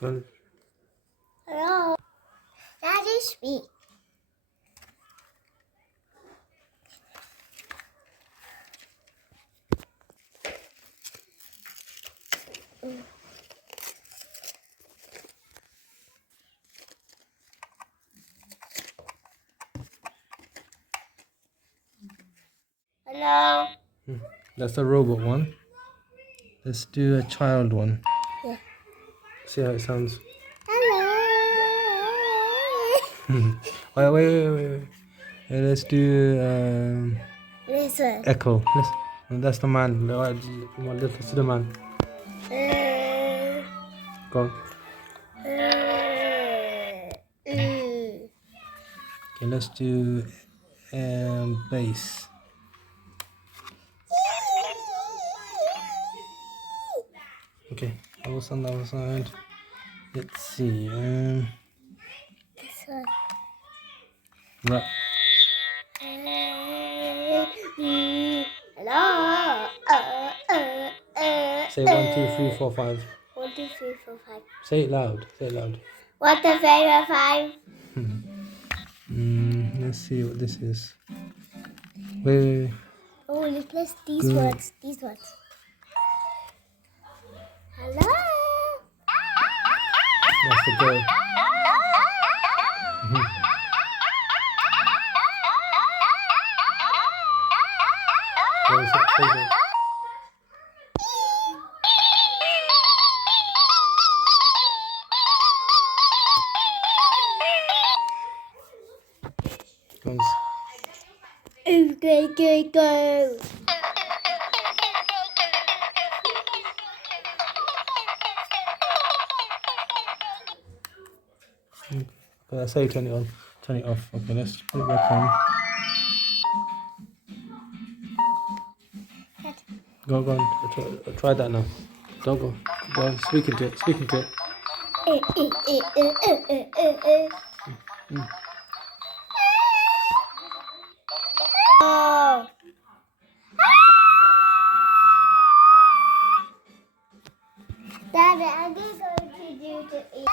Good. Hello. Daddy, speak. Hello. That's the robot one. Let's do a child one. Yeah. See how it sounds. Hello. Wait. Let's do Listen. echo. That's the man. Listen to the man. Go on. Okay, let's do bass. Okay, other side. Let's see. This one. Rap. Hello. Say 1, 2, 3, 4, 5. 1, 2, 3, 4, 5. Say it loud. Say it loud. 1, 2, 3, 4, 5. Let's see what this is. Wait. Oh, let's place these Good. words. These words. Hello. That's the girl. Say that. Go. Go. I say turn it on. Turn it off. Okay, let's put it back on. Go on. Try that now. Don't go. Go on. Speak into it. Speak into it. Oh. Daddy, I'm going to do to eat.